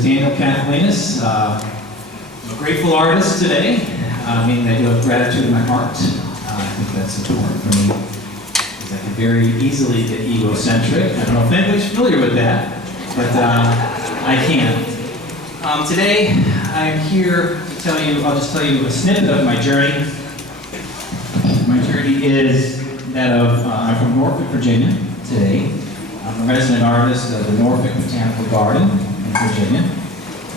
is Daniel Kathalynas. I'm a grateful artist today, meaning I do have gratitude in my heart. I think that's important for me, because I can very easily get egocentric. I don't know if anybody's familiar with that, but I can. Today, I'm here to tell you, I'll just tell you a snippet of my journey. My journey is that of, I'm from Norfolk, Virginia today. I'm a resident artist of the Norfolk Botanical Garden in Virginia,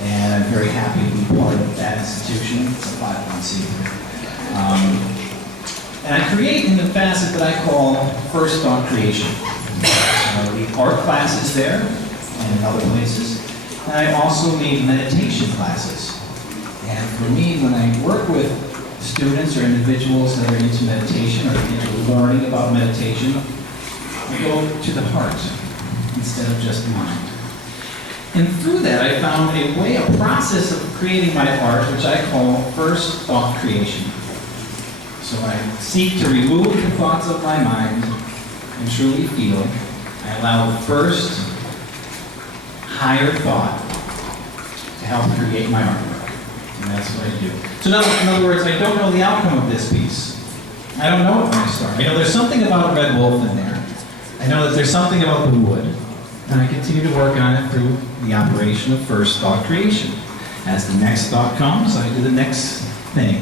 and I'm very happy to be part of that institution. It's a 501c3. And I create in the facet that I call first thought creation. I lead art classes there and in other places. And I also lead meditation classes. And for me, when I work with students or individuals that are into meditation or into learning about meditation, I go to the heart instead of just mind. And through that, I found a process of creating my art, which I call first thought creation. So I seek to remove the thoughts of my mind and truly feel. I allow the first higher thought to help create my artwork. And that's what I do. So in other words, I don't know the outcome of this piece. I don't know it when I start. I know there's something about Red Wolf in there. I know that there's something about the wood. And I continue to work on it through the operation of first thought creation. As the next thought comes, I do the next thing.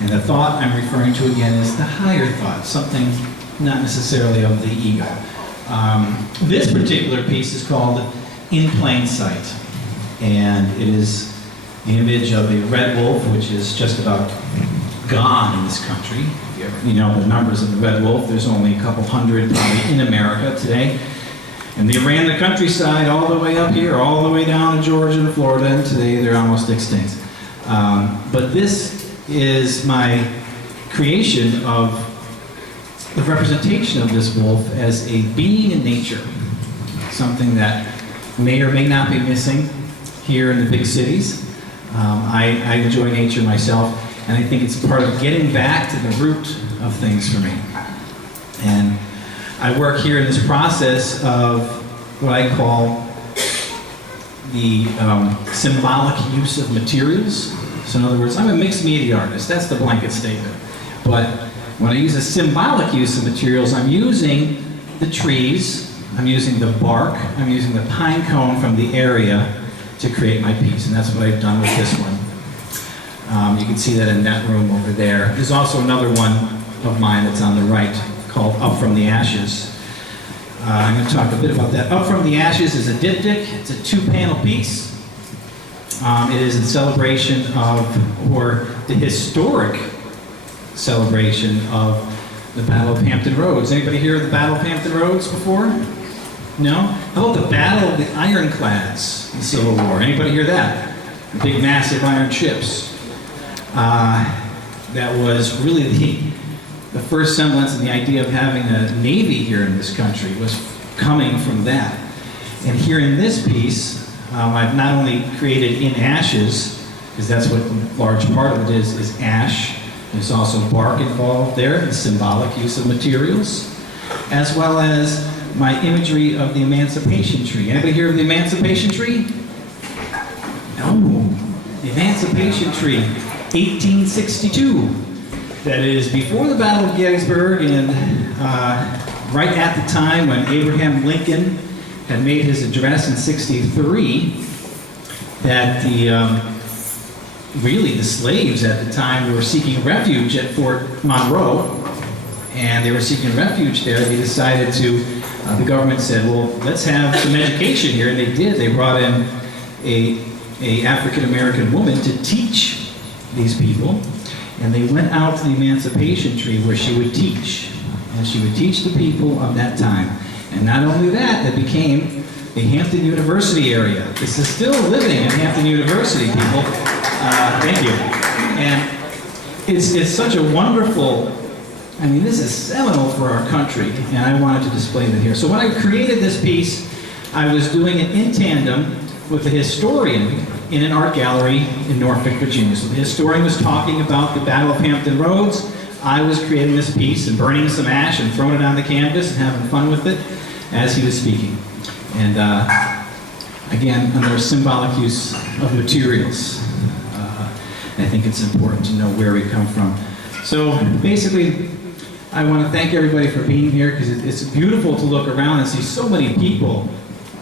And the thought I'm referring to again is the higher thought, something not necessarily of the ego. This particular piece is called In Plain Sight. And it is the image of a red wolf, which is just about gone in this country. You know the numbers of the red wolf, there's only a couple hundred probably in America today. And they ran the countryside all the way up here, all the way down to Georgia and Florida, and today they're almost extinct. But this is my creation of the representation of this wolf as a being in nature. Something that may or may not be missing here in the big cities. I enjoy nature myself, and I think it's part of getting back to the root of things for me. And I work here in this process of what I call the symbolic use of materials. So in other words, I'm a mixed media artist. That's the blanket statement. But when I use a symbolic use of materials, I'm using the trees, I'm using the bark, I'm using the pine cone from the area to create my piece. And that's what I've done with this one. You can see that in that room over there. There's also another one of mine that's on the right, called Up From the Ashes. I'm going to talk a bit about that. Up From the Ashes is a diptych. It's a 2-panel piece. It is in celebration of, or the historic celebration of the Battle of Hampton Roads. Anybody hear of the Battle of Hampton Roads before? No? How about the Battle of the Ironclads in the Civil War? Anybody hear that? The big, massive iron ships. That was really the first semblance and the idea of having a navy here in this country was coming from that. And here in this piece, I've not only created in ashes, because that's what the large part of it is ash. There's also bark involved there, the symbolic use of materials, as well as my imagery of the Emancipation Tree. Anybody hear of the Emancipation Tree? No. The Emancipation Tree, 1862. That is before the Battle of Gettysburg, and right at the time when Abraham Lincoln had made his address in '63, that really the slaves at the time were seeking refuge at Fort Monroe, and they were seeking refuge there. They decided to, the government said, well, let's have some education here, and they did. They brought in a African-American woman to teach these people. And they went out to the Emancipation Tree where she would teach. And she would teach the people of that time. And not only that, it became the Hampton University area. This is still living at Hampton University, people. Thank you. And it's such a wonderful, I mean, this is seminal for our country, and I wanted to display that here. So when I created this piece, I was doing it in tandem with a historian in an art gallery in Norfolk, Virginia. So the historian was talking about the Battle of Hampton Roads. I was creating this piece and burning some ash and throwing it on the canvas and having fun with it as he was speaking. And again, another symbolic use of materials. I think it's important to know where we come from. So basically, I want to thank everybody for being here, because it's beautiful to look around and see so many people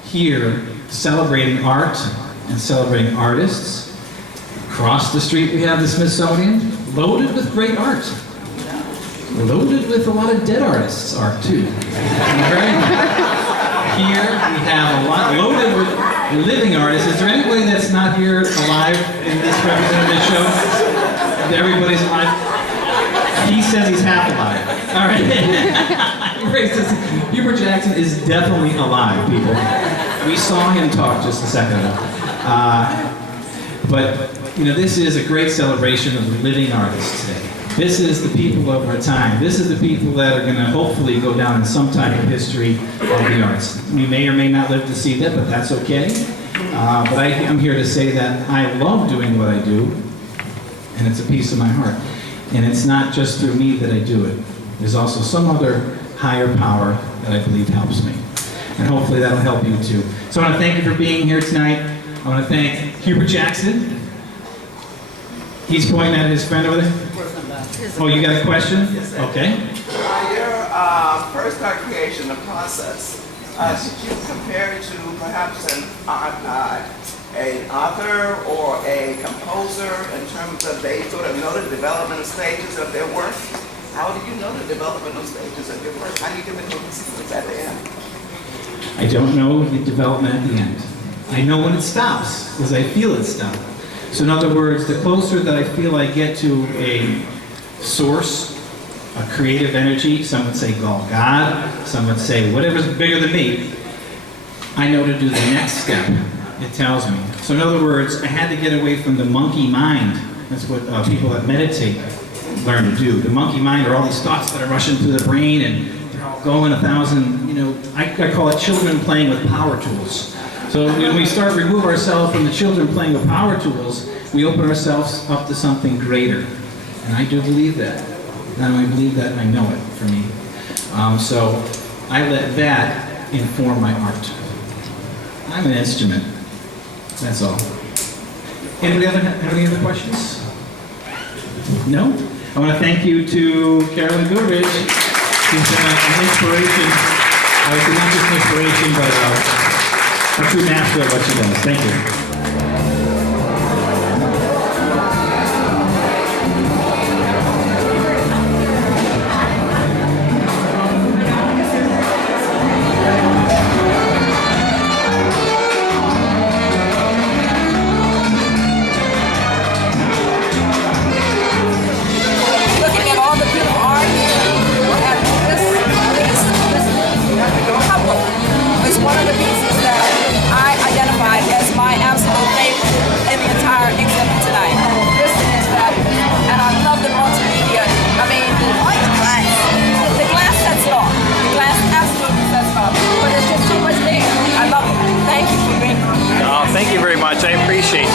here celebrating art and celebrating artists. Across the street we have the Smithsonian, loaded with great art. Loaded with a lot of dead artists' art too. Here we have a lot loaded with living artists. Is there anybody that's not here alive in this representative show? Everybody's alive? He says he's half alive. All right. Hubert Jackson is definitely alive, people. We saw him talk just a second ago. But you know, this is a great celebration of the living artists today. This is the people of our time. This is the people that are going to hopefully go down in some type of history of the arts. We may or may not live to see that, but that's okay. But I'm here to say that I love doing what I do, and it's a piece of my heart. And it's not just through me that I do it. There's also some other higher power that I believe helps me. And hopefully that'll help you too. So I want to thank you for being here tonight. I want to thank Hubert Jackson. He's pointing at his friend over there. Oh, you got a question? Okay. Your first art creation, the process, did you compare it to perhaps an author or a composer in terms of they sort of know the development stages of their work? How do you know the developmental stages of your work? How do you get the sequence at the end? I don't know the development at the end. I know when it stops, because I feel it stop. So in other words, the closer that I feel I get to a source, a creative energy, some would say God, some would say whatever's bigger than me, I know to do the next step, it tells me. So in other words, I had to get away from the monkey mind. That's what people that meditate learn to do. The monkey mind are all these thoughts that are rushing through the brain, and they're all going 1,000, you know, I call it children playing with power tools. So when we start to remove ourselves from the children playing with power tools, we open ourselves up to something greater. And I do believe that. Not only believe that, I know it for me. So I let that inform my art. I'm an instrument. That's all. Anybody have any other questions? No? I want to thank you to Carolyn Goodrich. She's been an inspiration. Not just an inspiration, but a true master of what she does. Thank you. Thank you very much. I appreciate